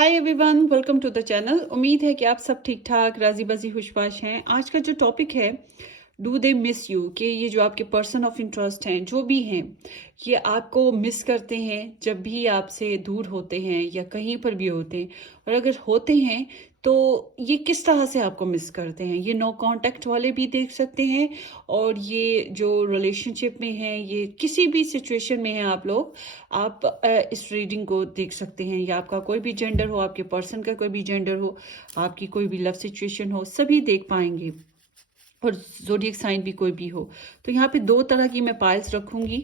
Hi everyone, welcome to the channel. उम्मीद है कि आप सब ठीक ठाक राजी बाजी खुशबाश हैं। आज का जो टॉपिक है, डू दे मिस यू, कि ये जो आपके पर्सन ऑफ इंटरेस्ट हैं, जो भी हैं, ये आपको मिस करते हैं जब भी आपसे दूर होते हैं या कहीं पर भी होते हैं। और अगर होते हैं तो ये किस तरह से आपको मिस करते हैं। ये नो कांटेक्ट वाले भी देख सकते हैं, और ये जो रिलेशनशिप में हैं, ये किसी भी सिचुएशन में हैं आप लोग, आप इस रीडिंग को देख सकते हैं। या आपका कोई भी जेंडर हो, आपके पर्सन का कोई भी जेंडर हो, आपकी कोई भी लव सिचुएशन हो, सभी देख पाएंगे। और ज़ोडिएक साइन भी कोई भी हो। तो यहाँ पे दो तरह की मैं पाइल्स रखूंगी।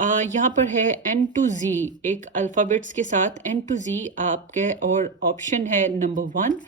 यहाँ पर है N to Z, एक अल्फ़ाबेट्स के साथ N to Z आपके, और ऑप्शन है नंबर 1।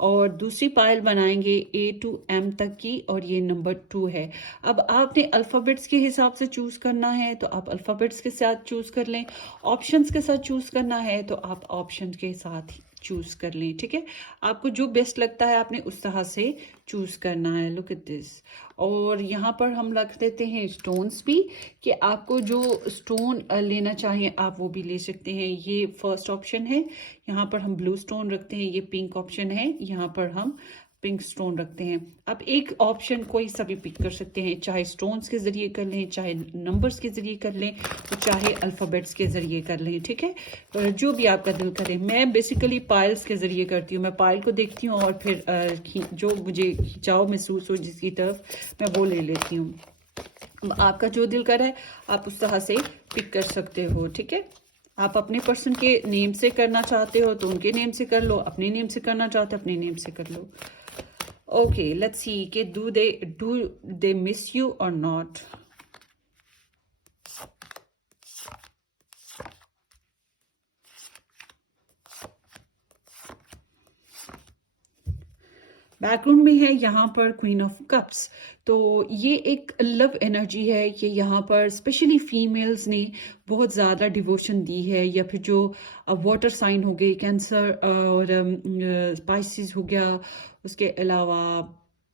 और दूसरी पायल बनाएंगे A to M तक की, और ये नंबर 2 है। अब आपने अल्फ़ाबेट्स के हिसाब से चूज़ करना है तो आप अल्फ़ाबेट्स के साथ चूज़ कर लें, ऑप्शंस के साथ चूज़ करना है तो आप ऑप्शन के साथ चूज़ कर लें। ठीक है, आपको जो बेस्ट लगता है आपने उस तरह से चूज़ करना है। Look at this. और यहाँ पर हम रख देते हैं स्टोन्स भी, कि आपको जो स्टोन लेना चाहिए आप वो भी ले सकते हैं। ये फर्स्ट ऑप्शन है, यहाँ पर हम ब्लू स्टोन रखते हैं। ये पिंक ऑप्शन है, यहाँ पर हम पिंक स्टोन रखते हैं। आप एक ऑप्शन कोई सा भी पिक कर सकते हैं, चाहे स्टोन्स के जरिए कर लें, चाहे नंबर्स के जरिए कर लें, तो चाहे अल्फ़ाबेट्स के जरिए कर लें। ठीक है, जो भी आपका दिल करे। मैं बेसिकली पाइल्स के जरिए करती हूँ। मैं पायल को देखती हूँ और फिर जो मुझे खिंचाव महसूस हो जिसकी तरफ, मैं वो ले लेती हूँ। आपका जो दिल करे आप उस तरह से पिक कर सकते हो। ठीक है, आप अपने पर्सन के नेम से करना चाहते हो तो उनके नेम से कर लो, अपने नेम से करना चाहते हो अपने नेम से कर लो। ओके, लेट्स सी कि डू दे मिस यू और नॉट। बैकग्राउंड में है यहाँ पर क्वीन ऑफ कप्स। तो ये एक लव एनर्जी है कि यहाँ पर स्पेशली फीमेल्स ने बहुत ज़्यादा डिवोशन दी है, या फिर जो वाटर साइन हो गए, कैंसर और स्पाइसिस हो गया, उसके अलावा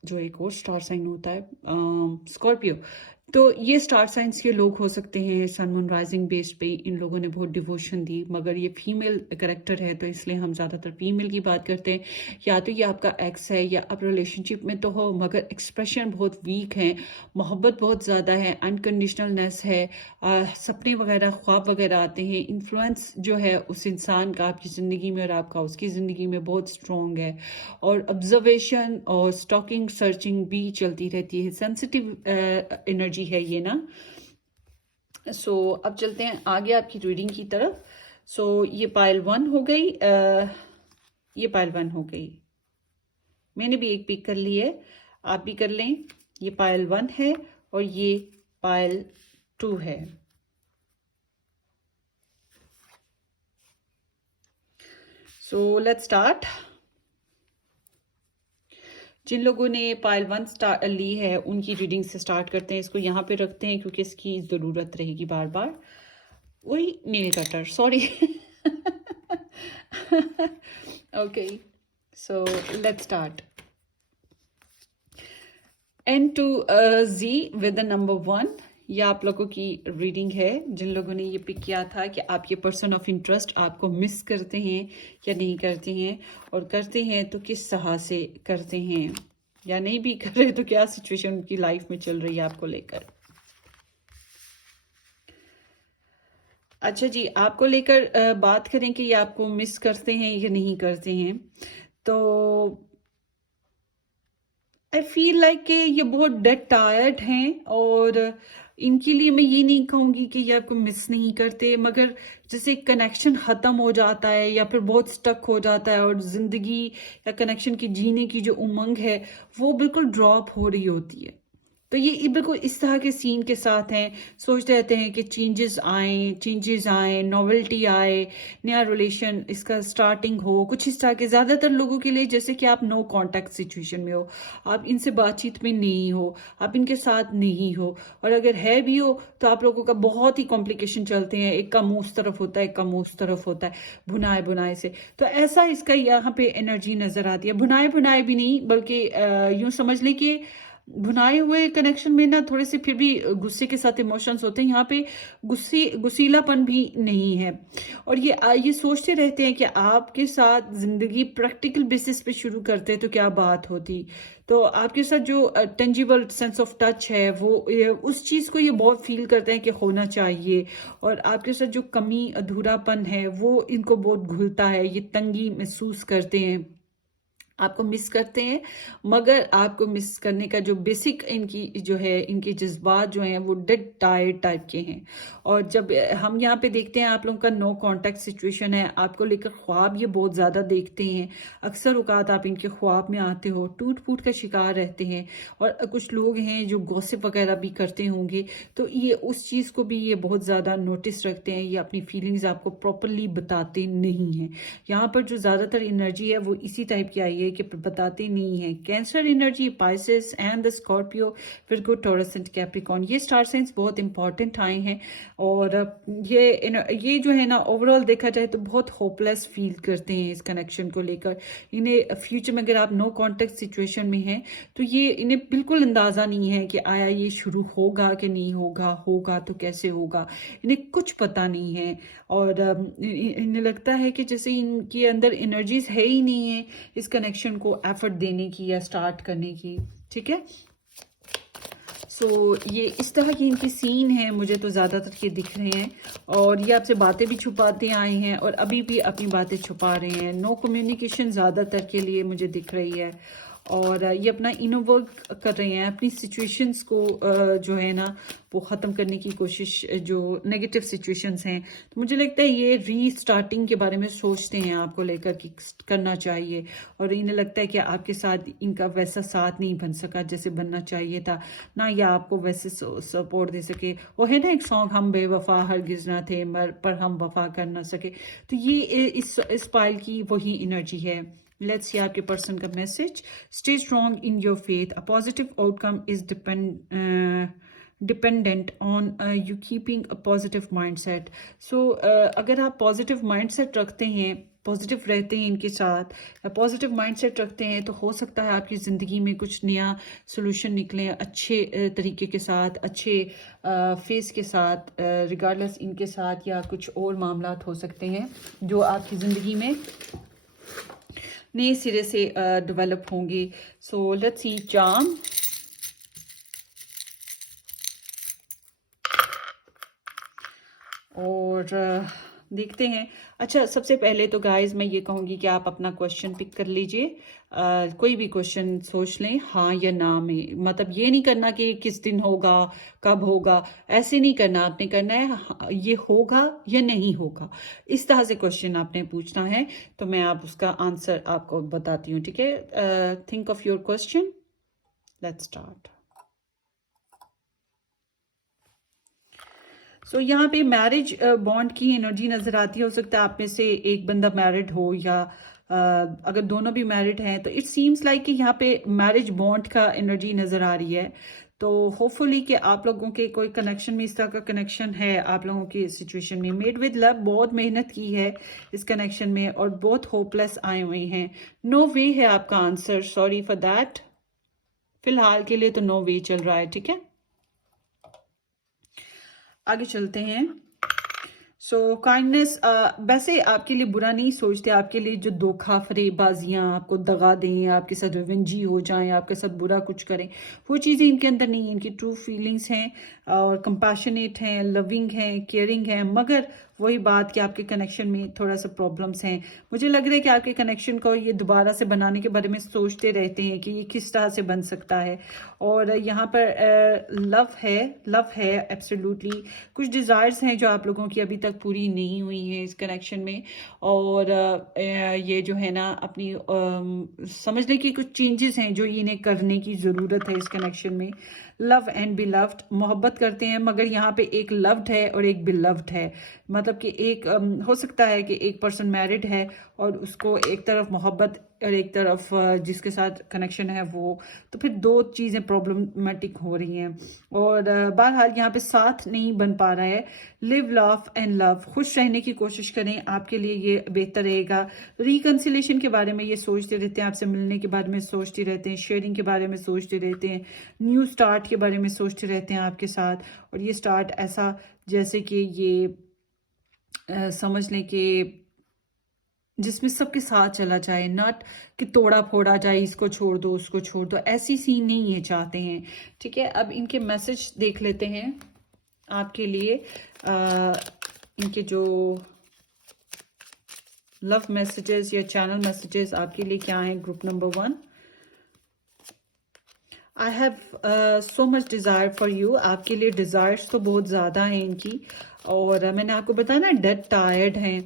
जो एक और स्टार साइन होता है स्कॉर्पियो। तो ये स्टार साइंस के लोग हो सकते हैं। सन मून राइजिंग बेस पे इन लोगों ने बहुत डिवोशन दी, मगर ये फीमेल करेक्टर है तो इसलिए हम ज़्यादातर फीमेल की बात करते हैं। या तो ये आपका एक्स है या आप रिलेशनशिप में तो हो, मगर एक्सप्रेशन बहुत वीक है, मोहब्बत बहुत ज़्यादा है, अनकंडीशनलनेस है, सपने वगैरह ख्वाब वगैरह आते हैं। इन्फ्लुएंस जो है उस इंसान का आपकी ज़िंदगी में और आपका उसकी ज़िंदगी में बहुत स्ट्रॉन्ग है। और ऑब्जर्वेशन और स्टॉकिंग सर्चिंग भी चलती रहती है। सेंसिटिव एनर्जी है ये ना। सो अब चलते हैं आगे आपकी रीडिंग की तरफ। सो ये पाइल 1 हो गई, ये पाइल 1 हो गई। मैंने भी एक पिक कर ली है, आप भी कर लें। ये पाइल 1 है और ये पाइल 2 है। सो लेट्स स्टार्ट। जिन लोगों ने पाइल 1 ली है उनकी रीडिंग से स्टार्ट करते हैं। इसको यहाँ पे रखते हैं क्योंकि इसकी ज़रूरत रहेगी बार बार। वही nail cutter, sorry. Okay, so let's start. N to Z with the number 1। ये आप लोगों की रीडिंग है जिन लोगों ने ये पिक किया था कि आप ये पर्सन ऑफ इंटरेस्ट आपको मिस करते हैं या नहीं करते हैं, और करते हैं तो किस तरह से करते हैं, या नहीं भी कर रहे तो क्या सिचुएशन उनकी लाइफ में चल रही है आपको लेकर। अच्छा जी, आपको लेकर बात करें कि ये आपको मिस करते हैं या नहीं करते हैं, तो आई फील लाइक कि ये बहुत डेड टायर्ड हैं। और इनके लिए मैं ये नहीं कहूँगी कि ये आपको मिस नहीं करते, मगर जैसे कनेक्शन ख़त्म हो जाता है या फिर बहुत स्टक हो जाता है, और ज़िंदगी या कनेक्शन की जीने की जो उमंग है वो बिल्कुल ड्रॉप हो रही होती है। तो ये बिल्कुल इस तरह के सीन के साथ हैं। सोचते रहते हैं कि चेंजेस आए, नॉवेल्टी आए, नया रिलेशन इसका स्टार्टिंग हो, कुछ इस तरह के। ज़्यादातर लोगों के लिए जैसे कि आप नो कांटेक्ट सिचुएशन में हो, आप इनसे बातचीत में नहीं हो, आप इनके साथ नहीं हो, और अगर है भी हो तो आप लोगों का बहुत ही कॉम्प्लिकेशन चलते हैं। एक का मुंह उस तरफ होता है, एक का मुंह उस तरफ होता है, भुनाए भुनाए से। तो ऐसा इसका यहाँ पे एनर्जी नजर आती है। भुनाए भुनाए भी नहीं, बल्कि यूं समझ लें कि भुनाए हुए कनेक्शन में ना थोड़े से फिर भी गुस्से के साथ इमोशंस होते हैं, यहाँ पे गुस्सीलापन भी नहीं है। और ये सोचते रहते हैं कि आपके साथ जिंदगी प्रैक्टिकल बेसिस पे शुरू करते तो क्या बात होती। तो आपके साथ जो टेंजिबल सेंस ऑफ टच है वो उस चीज को ये बहुत फील करते हैं कि होना चाहिए। और आपके साथ जो कमी अधूरापन है वो इनको बहुत घुलता है, ये तंगी महसूस करते हैं, आपको मिस करते हैं। मगर आपको मिस करने का जो बेसिक इनकी जो है, इनके जज्बात जो हैं वो डेड टायर्ड टाइप के हैं। और जब हम यहाँ पे देखते हैं आप लोगों का नो कांटेक्ट सिचुएशन है, आपको लेकर ख्वाब ये बहुत ज़्यादा देखते हैं, अक्सर औकात आप इनके ख्वाब में आते हो, टूट फूट का शिकार रहते हैं। और कुछ लोग हैं जो गॉसिप वगैरह भी करते होंगे, तो ये उस चीज़ को भी ये बहुत ज़्यादा नोटिस रखते हैं, ये अपनी फीलिंग्स आपको प्रॉपरली बताते नहीं हैं। यहाँ पर जो ज़्यादातर एनर्जी है वो इसी टाइप की आई है कि बताते नहीं है। Cancer energy, Pisces and the Scorpio, Virgo, taurus and Capricorn, ये स्टार साइंस बहुत इंपॉर्टेंट आए हैं। और ये जो है ना ओवरऑल देखा जाए तो बहुत होपलेस फील करते हैं इस कनेक्शन को लेकर। इन्हें फ्यूचर में अगर आप नो कॉन्टेक्ट सिचुएशन में हैं तो ये इन्हें बिल्कुल अंदाजा नहीं है कि आया ये शुरू होगा कि नहीं होगा, होगा तो कैसे होगा, इन्हें कुछ पता नहीं है। और इन्हें लगता है कि जैसे इनके अंदर एनर्जीज है ही नहीं है इस कनेक्शन को एफर्ट देने की या स्टार्ट करने की। ठीक है, सो ये इस तरह की इनकी सीन है, मुझे तो ज़्यादातर ये दिख रहे हैं। और ये आपसे बातें भी छुपाते आए हैं और अभी भी अपनी बातें छुपा रहे हैं। नो कम्युनिकेशन ज़्यादातर के लिए मुझे दिख रही है। और ये अपना इनर वर्क कर रहे हैं, अपनी सिचुएशंस को जो है ना वो ख़त्म करने की कोशिश, जो नेगेटिव सिचुएशंस हैं। तो मुझे लगता है ये रीस्टार्टिंग के बारे में सोचते हैं आपको लेकर कि करना चाहिए। और इन्हें लगता है कि आपके साथ इनका वैसा साथ नहीं बन सका जैसे बनना चाहिए था, ना या आपको वैसे सपोर्ट दे सके। वो है ना एक सॉन्ग, हम बेवफा हरगिज ना थे पर हम वफा कर ना सके। तो ये इस पाइल की वही एनर्जी है। Let's see आपके पर्सन का message. Stay strong in your faith. A positive outcome is dependent on you keeping a positive mindset. So अगर आप पॉजिटिव माइंडसेट रखते हैं, पॉजिटिव रहते हैं इनके साथ, पॉजिटिव माइंडसेट रखते हैं, तो हो सकता है आपकी ज़िंदगी में कुछ नया सोल्यूशन निकले अच्छे तरीके के साथ, अच्छे फेस के साथ, रिगार्डलेस इनके साथ या कुछ और मामलात हो सकते हैं जो आपकी ज़िंदगी में नए सिरे से डेवलप होंगे। So let's see charm. और देखते हैं। अच्छा, सबसे पहले तो गाइज मैं ये कहूँगी कि आप अपना क्वेश्चन पिक कर लीजिए। कोई भी क्वेश्चन सोच लें हाँ या ना में, मतलब ये नहीं करना कि किस दिन होगा, कब होगा, ऐसे नहीं करना। आपने करना है ये होगा या नहीं होगा, इस तरह से क्वेश्चन आपने पूछना है। तो मैं आप उसका आंसर आपको बताती हूँ। ठीक है, think of your question, let's start. So यहाँ पे मैरिज बॉन्ड की एनर्जी नजर आती है। हो सकता है आप में से एक बंदा मैरिड हो या अगर दोनों भी मैरिड हैं तो इट सीम्स लाइक कि यहाँ पे मैरिज बॉन्ड का एनर्जी नजर आ रही है। तो होपफुली कि आप लोगों के कोई कनेक्शन में इस तरह का कनेक्शन है आप लोगों की सिचुएशन में। मेड विद लव, बहुत मेहनत की है इस कनेक्शन में और बहुत होपलेस आए हुए हैं। नो वे है आपका आंसर, सॉरी फॉर दैट। फिलहाल के लिए तो नो वे चल रहा है। ठीक है, आगे चलते हैं। सो काइंडनेस, वैसे आपके लिए बुरा नहीं सोचते। आपके लिए जो धोखा फरेबाजियां आपको दगा दें, आपके साथ रिवेंजी हो जाएं, आपके साथ बुरा कुछ करें, वो चीज़ें इनके अंदर नहीं है। इनकी ट्रू फीलिंग्स हैं और कंपैशनेट हैं, लविंग हैं, केयरिंग हैं। मगर वही बात कि आपके कनेक्शन में थोड़ा सा प्रॉब्लम्स हैं। मुझे लग रहा है कि आपके कनेक्शन को ये दोबारा से बनाने के बारे में सोचते रहते हैं कि ये किस तरह से बन सकता है। और यहाँ पर लव है एब्सोल्युटली। कुछ डिज़ायर्स हैं जो आप लोगों की अभी तक पूरी नहीं हुई हैं इस कनेक्शन में। और ये जो है ना अपनी समझ लें कि कुछ चेंजेस हैं जो इन्हें करने की ज़रूरत है इस कनेक्शन में। लव एंड बी लव्ड, मोहब्बत करते हैं मगर यहाँ पे एक लव्ड है और एक बी लव्ड है। मतलब मतलब कि एक हो सकता है कि एक पर्सन मैरिड है और उसको एक तरफ मोहब्बत और एक तरफ जिसके साथ कनेक्शन है वो, तो फिर दो चीज़ें प्रॉब्लमेटिक हो रही हैं। और बहरहाल यहाँ पे साथ नहीं बन पा रहा है। लिव लाफ एंड लव, खुश रहने की कोशिश करें, आपके लिए ये बेहतर रहेगा। रिकन्सिलेशन के बारे में ये सोचते रहते हैं, आपसे मिलने के बारे में सोचते रहते हैं, शेयरिंग के बारे में सोचते रहते हैं, न्यू स्टार्ट के बारे में सोचते रहते हैं आपके साथ। और ये स्टार्ट ऐसा जैसे कि ये समझ लें कि जिसमें सबके साथ चला जाए, नॉट कि तोड़ा फोड़ा जाए, इसको छोड़ दो उसको छोड़ दो, ऐसी सीन नहीं ये चाहते हैं। ठीक है, अब इनके मैसेज देख लेते हैं आपके लिए। इनके जो लव मैसेजेस या चैनल मैसेजेस आपके लिए क्या हैं। Group number 1, I have so much desire for you, आपके लिए डिज़ायर्स तो बहुत ज़्यादा हैं इनकी। और मैंने आपको बताया ना डेड टायर्ड हैं,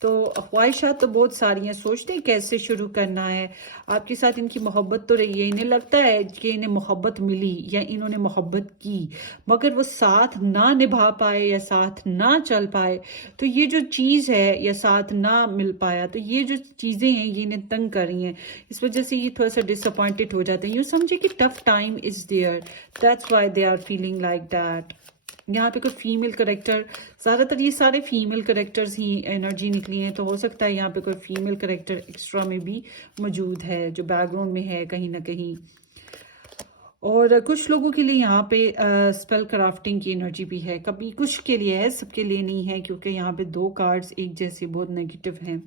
तो ख्वाहिशात तो बहुत सारी हैं, सोचते हैं कैसे शुरू करना है। आपके साथ इनकी मोहब्बत तो रही है, इन्हें लगता है कि इन्हें मोहब्बत मिली या इन्होंने मोहब्बत की, मगर वो साथ ना निभा पाए या साथ ना चल पाए। तो ये जो चीज़ है या साथ ना मिल पाया, तो ये जो चीज़ें हैं ये इन्हें तंग कर रही हैं। इस वजह से ये थोड़ा सा डिसअपॉइंटेड हो जाते हैं। यूँ समझे कि tough time is there, that's why they are feeling like that. यहाँ पे कोई फीमेल करेक्टर, ज़्यादातर ये सारे फीमेल करेक्टर्स ही एनर्जी निकली हैं, तो हो सकता है यहाँ पे कोई फीमेल करेक्टर एक्स्ट्रा में भी मौजूद है जो बैकग्राउंड में है कहीं ना कहीं। और कुछ लोगों के लिए यहाँ पे स्पेल क्राफ्टिंग की एनर्जी भी है, कभी कुछ के लिए है, सबके लिए नहीं है, क्योंकि यहाँ पे दो कार्ड्स एक जैसे बहुत नेगेटिव हैं।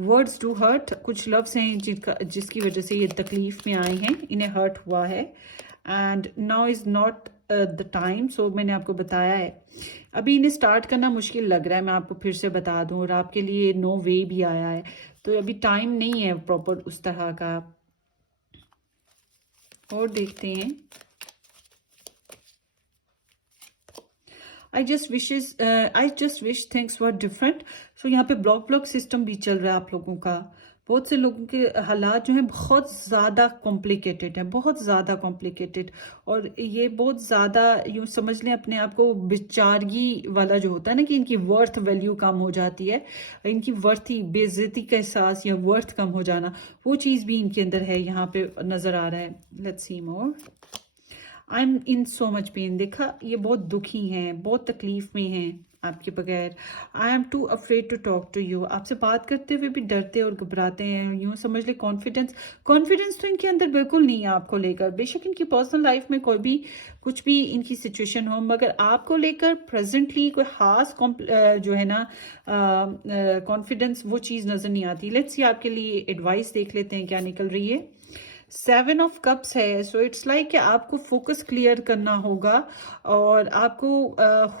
वर्ड्स डू हर्ट, कुछ लव्स हैं जिसकी वजह से ये तकलीफ में आए हैं, इन्हें हर्ट हुआ है। And now is not the time, so मैंने आपको बताया है अभी इन्हें स्टार्ट करना मुश्किल लग रहा है, मैं आपको फिर से बता दूं। और आपके लिए नो वे भी आया है, तो अभी टाइम नहीं है प्रॉपर उस तरह का। और देखते हैं, I just wish things were different. So यहाँ पे ब्लॉक सिस्टम भी चल रहा है आप लोगों का। बहुत से लोगों के हालात जो हैं बहुत ज़्यादा कॉम्प्लिकेटेड है, बहुत ज़्यादा कॉम्प्लिकेटेड। और ये बहुत ज़्यादा यूँ समझ लें अपने आप को बेचारगी वाला जो होता है ना, कि इनकी वर्थ वैल्यू कम हो जाती है, इनकी वर्थी बेइज्जती का एहसास या वर्थ कम हो जाना, वो चीज़ भी इनके अंदर है, यहाँ पे नज़र आ रहा है। Let's see more. I am in so much pain, देखा ये बहुत दुखी हैं, बहुत तकलीफ में हैं आपके बगैर। I am too afraid to talk to you, आपसे बात करते हुए भी डरते और घबराते हैं। यूँ समझ ले कॉन्फिडेंस तो इनके अंदर बिल्कुल नहीं है आपको लेकर। बेशक इनकी पर्सनल लाइफ में कोई भी कुछ भी इनकी सिचुएशन हो, मगर आपको लेकर प्रेजेंटली कोई खास जो है ना कॉन्फिडेंस, वो चीज़ नज़र नहीं आती। लेट्स सी आपके लिए एडवाइस देख लेते हैं क्या निकल रही है। 7 ऑफ कप्स है, सो इट्स लाइक कि आपको फोकस क्लियर करना होगा। और आपको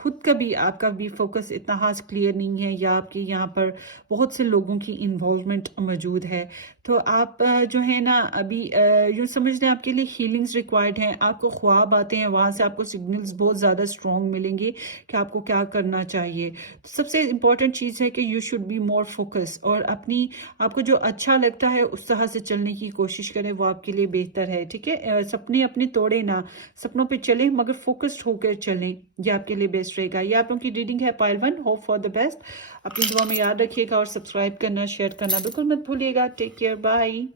खुद का भी आपका भी फोकस इतना खास क्लियर नहीं है, या आपके यहाँ पर बहुत से लोगों की इन्वॉल्वमेंट मौजूद है। तो आप जो है ना अभी यूँ समझ लें आपके लिए हीलिंग्स रिक्वायर्ड हैं। आपको ख्वाब आते हैं, वहाँ से आपको सिग्नल्स बहुत ज़्यादा स्ट्रॉन्ग मिलेंगे कि आपको क्या करना चाहिए। तो सबसे इम्पॉर्टेंट चीज़ है कि you should be more focus, और अपनी आपको जो अच्छा लगता है उस तरह से चलने की कोशिश करें, वो आपके लिए बेहतर है। ठीक है, सपने अपने तोड़े ना, सपनों पे चलें मगर फोकस्ड होकर चलें, ये आपके लिए बेस्ट रहेगा। ये आप लोगों की रीडिंग है pile 1, hope for the best. अपनी दुआ में याद रखिएगा और सब्सक्राइब करना, शेयर करना बिल्कुल मत भूलिएगा। Take care, bye.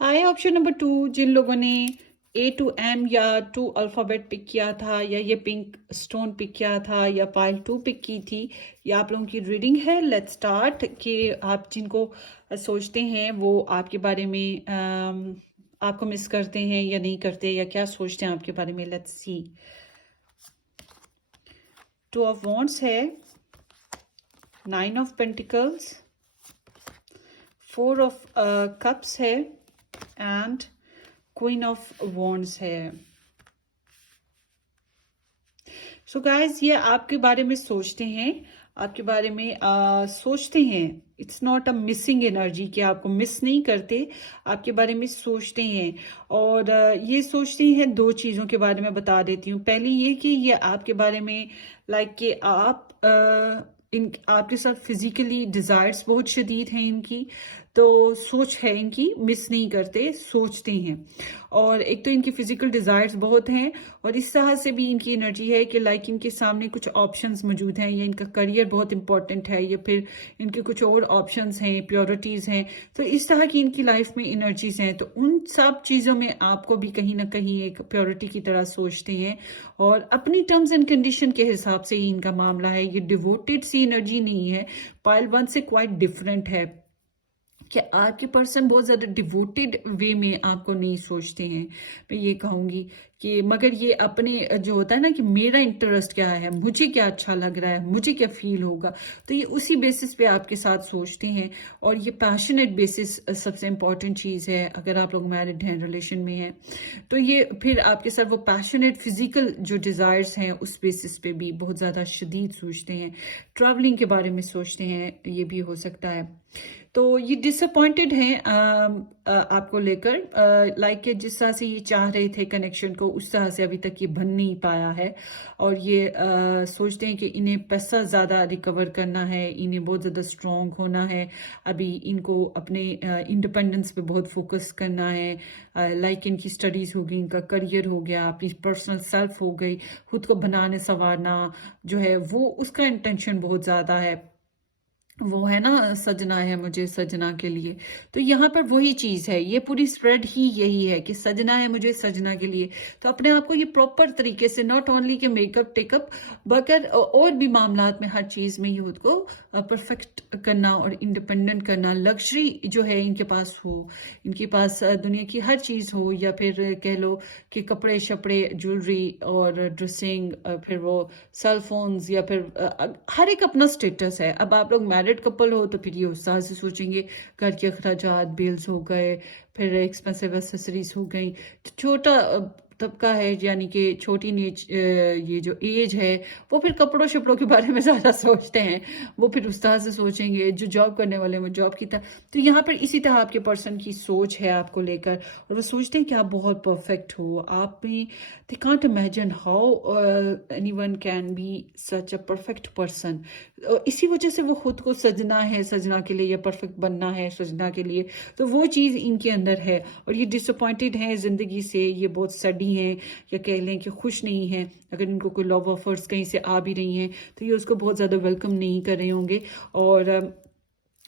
Hi, option number 2, जिन लोगों ने A to M या 2 अल्फ़ाबेट पिक किया था, या ये पिंक स्टोन पिक किया था, या पाइल 2 पिक की थी, या आप लोगों की रीडिंग है। लेट्स स्टार्ट कि आप जिनको सोचते हैं वो आपके बारे में आपको मिस करते हैं या नहीं करते, या क्या सोचते हैं आपके बारे में। Let's see. 2 ऑफ वॉन्ड्स है, 9 ऑफ पेंटिकल्स, 4 ऑफ कप्स है, एंड क्वीन ऑफ वॉन्ड्स है। सो गाइज, ये आपके बारे में सोचते हैं, आपके बारे में सोचते हैं। It's not a missing energy कि आपको मिस नहीं करते, आपके बारे में सोचते हैं। और ये सोचते हैं दो चीज़ों के बारे में बता देती हूँ। पहली ये कि ये आपके बारे में लाइक कि आप इन आपके साथ फिजिकली डिज़ायर्स बहुत शदीद हैं इनकी, तो सोच है इनकी, मिस नहीं करते, सोचते हैं। और एक तो इनकी फिजिकल डिज़ायर्स बहुत हैं, और इस तरह से भी इनकी एनर्जी है कि लाइक इनके सामने कुछ ऑप्शंस मौजूद हैं, या इनका करियर बहुत इंपॉर्टेंट है, या फिर इनके कुछ और ऑप्शंस हैं, प्योरिटीज़ हैं। तो इस तरह की इनकी लाइफ में एनर्जीज हैं, तो उन सब चीज़ों में आपको भी कहीं ना कहीं एक प्योरिटी की तरह सोचते हैं, और अपनी टर्म्स एंड कंडीशन के हिसाब से ही इनका मामला है। ये डिवोटेड सी एनर्जी नहीं है, पाइल वन से क्वाइट डिफरेंट है कि आपके पर्सन बहुत ज़्यादा डिवोटेड वे में आपको नहीं सोचते हैं। मैं ये कहूँगी कि मगर ये अपने जो होता है ना कि मेरा इंटरेस्ट क्या है, मुझे क्या अच्छा लग रहा है, मुझे क्या फील होगा, तो ये उसी बेसिस पे आपके साथ सोचते हैं। और ये पैशनेट बेसिस सबसे इम्पॉर्टेंट चीज़ है। अगर आप लोग मैरिड हैं, रिलेशन में हैं, तो ये फिर आपके साथ वो पैशनेट फिजिकल जो डिज़ायर्स हैं उस बेसिस पे भी बहुत ज़्यादा शदीद सोचते हैं। ट्रैवलिंग के बारे में सोचते हैं, ये भी हो सकता है। तो ये डिसअपॉइंटेड हैं आपको लेकर, लाइक के जिस तरह से ये चाह रहे थे कनेक्शन को, उस तरह से अभी तक ये बन नहीं पाया है। और ये सोचते हैं कि इन्हें पैसा ज़्यादा रिकवर करना है, इन्हें बहुत ज़्यादा स्ट्रॉन्ग होना है, अभी इनको अपने इंडिपेंडेंस पे बहुत फोकस करना है। लाइक इनकी स्टडीज़ हो गई, इनका करियर हो गया, अपनी पर्सनल सेल्फ हो गई, खुद को बनाने संवारना जो है वो उसका इंटेंशन बहुत ज़्यादा है। वो है ना, सजना है मुझे सजना के लिए, तो यहाँ पर वही चीज है, ये पूरी स्प्रेड ही यही है कि सजना है मुझे सजना के लिए। तो अपने आप को ये प्रॉपर तरीके से, नॉट ओनली के मेकअप टेकअप, बकर और भी मामलात में, हर चीज में ये खुद को परफेक्ट करना और इंडिपेंडेंट करना, लग्जरी जो है इनके पास हो, इनके पास दुनिया की हर चीज हो, या फिर कह लो कि कपड़े शपड़े, ज्वेलरी और ड्रेसिंग, फिर वो सेल फोन्स, या फिर हर एक अपना स्टेटस है। अब आप लोग मैरिड कपल हो तो फिर ये उस तरह से सोचेंगे, घर के अखराजात, बिल्स हो गए, फिर एक्सपेंसिव एसेसरीज हो गई। छोटा तबका है, यानी कि छोटी नीच ये जो एज है, वो फिर कपड़ों शपड़ों के बारे में ज़्यादा सोचते हैं, वो फिर उस तरह से सोचेंगे। जो जॉब करने वाले हैं वो जॉब की तरह। तो यहाँ पर इसी तरह आपके पर्सन की सोच है आपको लेकर, और वो सोचते हैं कि आप बहुत परफेक्ट हो। आप में they can't imagine how anyone can be such a perfect person. इसी वजह से वो खुद को सजना है सजना के लिए, या परफेक्ट बनना है सजना के लिए, तो वो चीज़ इनके अंदर है। और ये डिसअपॉइंटेड हैं ज़िंदगी से, ये बहुत सड़ी हैं, या कह लें कि खुश नहीं हैं। अगर इनको कोई लव ऑफर्स कहीं से आ भी रही हैं तो ये उसको बहुत ज़्यादा वेलकम नहीं कर रहे होंगे। और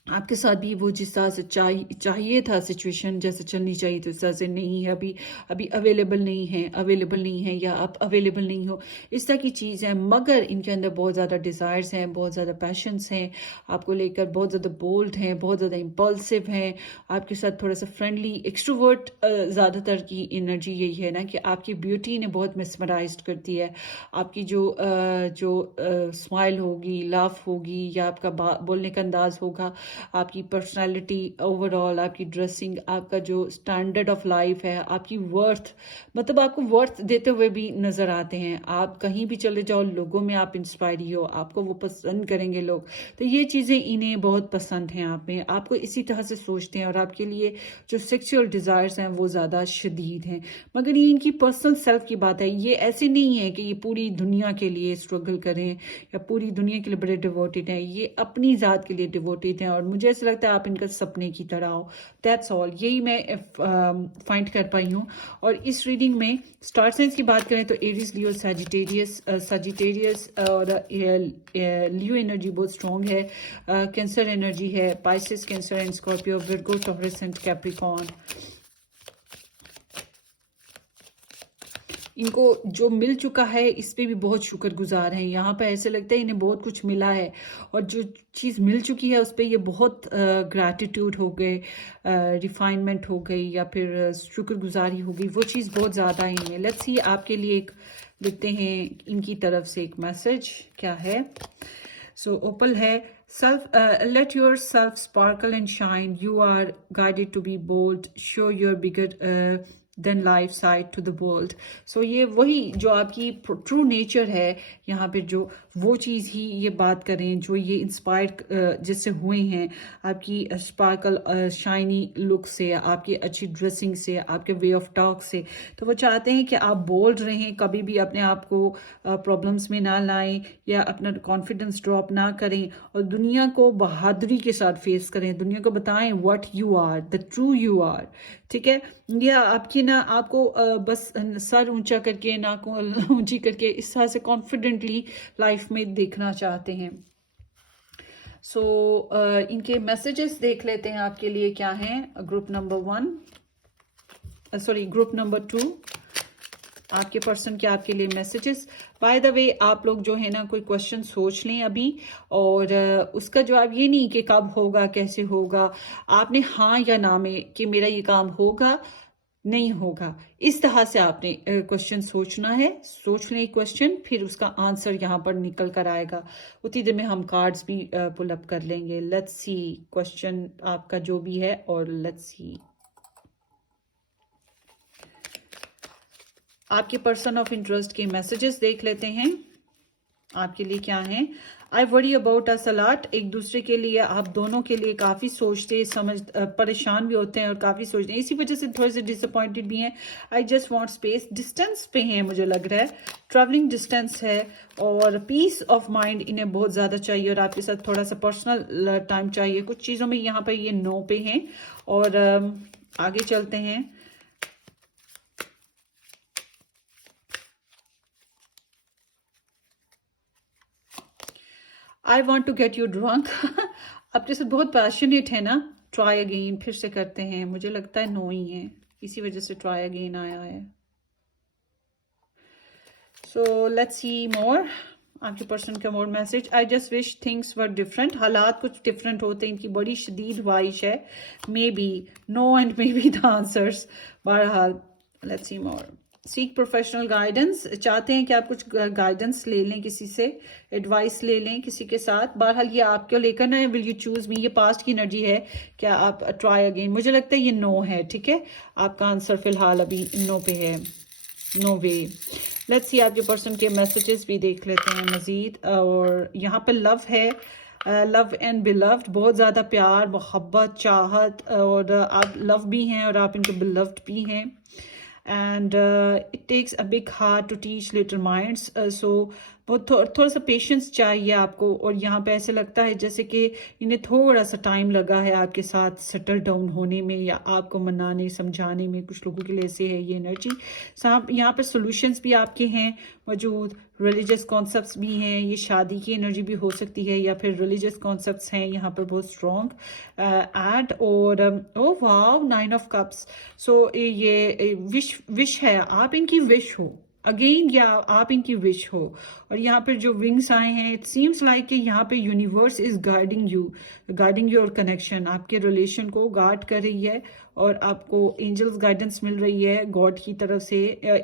आपके साथ भी वो जिस तरह से चाहिए था, सिचुएशन जैसे चलनी चाहिए तो उस तरह से नहीं है। अभी अभी अवेलेबल नहीं है, या आप अवेलेबल नहीं हो, इस तरह की चीज़ है। मगर इनके अंदर बहुत ज़्यादा डिज़ायर्स हैं, बहुत ज़्यादा पैशंस हैं आपको लेकर, बहुत ज़्यादा बोल्ड हैं, बहुत ज़्यादा इम्पल्सिव हैं। आपके साथ थोड़ा सा फ्रेंडली, एक्सट्रोवर्ट, ज़्यादातर की एनर्जी यही है ना कि आपकी ब्यूटी ने बहुत मिसमराइज करती है। आपकी जो स्माइल होगी, लाफ होगी, या आपका बोलने का अंदाज होगा, आपकी पर्सनालिटी ओवरऑल, आपकी ड्रेसिंग, आपका जो स्टैंडर्ड ऑफ लाइफ है, आपकी वर्थ, मतलब आपको वर्थ देते हुए भी नज़र आते हैं। आप कहीं भी चले जाओ, लोगों में आप इंस्पायर ही हो, आपको वो पसंद करेंगे लोग। तो ये चीज़ें इन्हें बहुत पसंद हैं आप में, आपको इसी तरह से सोचते हैं, और आपके लिए जो सेक्सुअल डिज़ायर्स हैं वो ज़्यादा शदीद हैं। मगर ये इनकी पर्सनल सेल्फ की बात है। ये ऐसे नहीं है कि ये पूरी दुनिया के लिए स्ट्रगल करें, या पूरी दुनिया के लिए बड़े डिवोटेड हैं। ये अपनी ज़ात के लिए डिवोटेड हैं, और मुझे ऐसा लगता है आप इनका सपने की तरह हो। दैट्स ऑल, यही मैं फाइंड कर पाई हूँ। और इस रीडिंग में स्टार साइंस की बात करें तो एरीज, लियो, सजिटेरियस और लियो एनर्जी बहुत स्ट्रॉन्ग है। कैंसर एनर्जी है, Pisces, cancer and Scorpio, Virgo, taurus and Capricorn. इनको जो मिल चुका है इस पे भी बहुत शुक्रगुजार हैं। यहाँ पे ऐसे लगता है इन्हें बहुत कुछ मिला है, और जो चीज़ मिल चुकी है उस पर ये बहुत ग्रैटिट्यूड हो गए, रिफाइनमेंट हो गई, या फिर शुक्रगुजारी हो गई, वो चीज़ बहुत ज़्यादा है इनमें। लेट्स सी आपके लिए एक देखते हैं इनकी तरफ से एक मैसेज क्या है। सो ओपल है, let yourself sparkle and shine. You are guided to be bold. Show your bigger than life side to the world. So ये वही जो आपकी ट्रू नेचर है यहाँ पे, जो वो चीज़ ही ये बात करें जो ये इंस्पायर जिससे हुए हैं, आपकी स्पार्कल शाइनी लुक से, आपकी अच्छी ड्रेसिंग से, आपके वे ऑफ टॉक से। तो वो चाहते हैं कि आप बोल्ड रहें, कभी भी अपने आप को प्रॉब्लम्स में ना लाएं या अपना कॉन्फिडेंस ड्रॉप ना करें, और दुनिया को बहादुरी के साथ फेस करें, दुनिया को बताएं what you are, the true you are. ठीक है, या आपकी ना आपको बस सर ऊंचा करके, नाक ऊंची करके इस तरह से कॉन्फिडेंटली लाइफ में देखना चाहते हैं। सो इनके मैसेजेस देख लेते हैं आपके लिए क्या हैं। Group number 1, sorry group number 2, आपके पर्सन के आपके लिए मैसेजेस। बाय द वे, आप लोग जो है ना कोई क्वेश्चन सोच लें अभी, और उसका जवाब ये नहीं कि कब होगा, कैसे होगा, आपने हाँ या ना में कि मेरा ये काम होगा नहीं होगा, इस तरह से आपने क्वेश्चन सोचना है। सोच लें क्वेश्चन, फिर उसका आंसर यहाँ पर निकल कर आएगा। उतनी देर में हम कार्ड्स भी पुल अप कर लेंगे। लेट्स सी क्वेश्चन आपका जो भी है, और लेट्स सी आपके पर्सन ऑफ इंटरेस्ट के मैसेजेस देख लेते हैं आपके लिए क्या है। I worry about us a lot, एक दूसरे के लिए, आप दोनों के लिए काफ़ी सोचते समझ परेशान भी होते हैं और काफ़ी सोचते हैं, इसी वजह से थोड़े से डिसअपॉइंटेड भी हैं। I just want space, distance पे हैं मुझे लग रहा है, ट्रैवलिंग डिस्टेंस है, और पीस ऑफ माइंड इन्हें बहुत ज़्यादा चाहिए, और आपके साथ थोड़ा सा पर्सनल टाइम चाहिए। कुछ चीज़ों में यहाँ पर ये नो पे हैं। और आगे चलते हैं। I want to get you drunk. आपके साथ बहुत पैशनेट है ना। ट्राई अगेन, फिर से करते हैं, मुझे लगता है नो ही है, इसी वजह से ट्राई अगेन आया है। सो लेट्स सी मोर, आपके पर्सन का मोर message. I just wish things were different, हालात कुछ डिफरेंट होते हैं, इनकी बड़ी शदीद ख्वाहिश है। May be no and may be the answers. बहरहाल let's see more. Seek professional guidance, चाहते हैं कि आप कुछ गाइडेंस ले लें, किसी से एडवाइस ले लें किसी के साथ। बहरहाल ये आपको लेकर ना, विल यू चूज मी, ये पास्ट की एनर्जी है, क्या आप ट्राई अगेन। मुझे लगता है ये नो है। ठीक है, आपका आंसर फिलहाल अभी नो पे है, नो वे। लेट्स सी आपके पर्सन के मैसेजेस भी देख लेते हैं मजीद। और यहाँ पर लव है, लव एंड बिलव्ड, बहुत ज़्यादा प्यार, मोहब्बत, चाहत, और आप लव भी हैं और आप इनके बिलव्ड भी हैं। And it takes a big heart to teach little minds, so बहुत थोड़ा सा पेशेंस चाहिए आपको। और यहाँ पे ऐसे लगता है जैसे कि इन्हें थोड़ा सा टाइम लगा है आपके साथ सेटल डाउन होने में, या आपको मनाने समझाने में। कुछ लोगों के लिए ऐसे है ये एनर्जी। साहब यहाँ पे सॉल्यूशंस भी आपके हैं मौजूद, रिलीजियस कॉन्सेप्ट्स भी हैं, ये शादी की एनर्जी भी हो सकती है, या फिर रिलीजियस कॉन्सेप्ट्स हैं यहाँ पर बहुत स्ट्रॉन्ग एड। और ओ वाव, 9 ऑफ कप्स। सो ये विश है, आप इनकी विश हो अगेन, या आप इनकी विश हो। और यहाँ पर जो विंग्स आए हैं, इट सीम्स लाइक कि यहाँ पे universe is guiding you, guiding your connection, आपके रिलेशन को गार्ड कर रही है, और आपको एंजल्स गाइडेंस मिल रही है गॉड की तरफ से।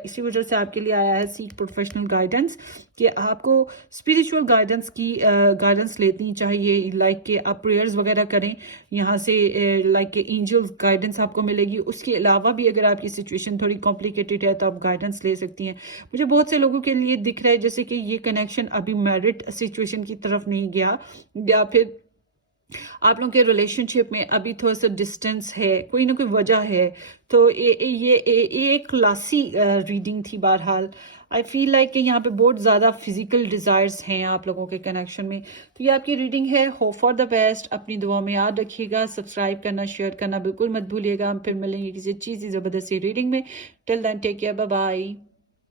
इसी वजह से आपके लिए आया है सीक प्रोफेशनल गाइडेंस, कि आपको स्पिरिचुअल गाइडेंस की गाइडेंस लेनी चाहिए, लाइक कि आप प्रेयर्स वगैरह करें यहाँ से, लाइक कि एंजल्स गाइडेंस आपको मिलेगी। उसके अलावा भी अगर आपकी सिचुएशन थोड़ी कॉम्प्लिकेटेड है तो आप गाइडेंस ले सकती हैं। मुझे बहुत से लोगों के लिए दिख रहा है जैसे कि ये कनेक्शन अभी मैरिड सिचुएशन की तरफ नहीं गया, या फिर आप लोगों के रिलेशनशिप में अभी थोड़ा सा डिस्टेंस है, कोई ना कोई वजह है। तो ये एक क्लासी रीडिंग थी। बहरहाल आई फील लाइक कि यहाँ पे बहुत ज़्यादा फिजिकल डिज़ायर्स हैं आप लोगों के कनेक्शन में। तो ये आपकी रीडिंग है। होप फॉर द बेस्ट, अपनी दुआ में याद रखिएगा, सब्सक्राइब करना, शेयर करना बिल्कुल मत भूलिएगा। हम फिर मिलेंगे किसी चीज़ की ज़बरदस्ती रीडिंग में। Till then take care, bye bye.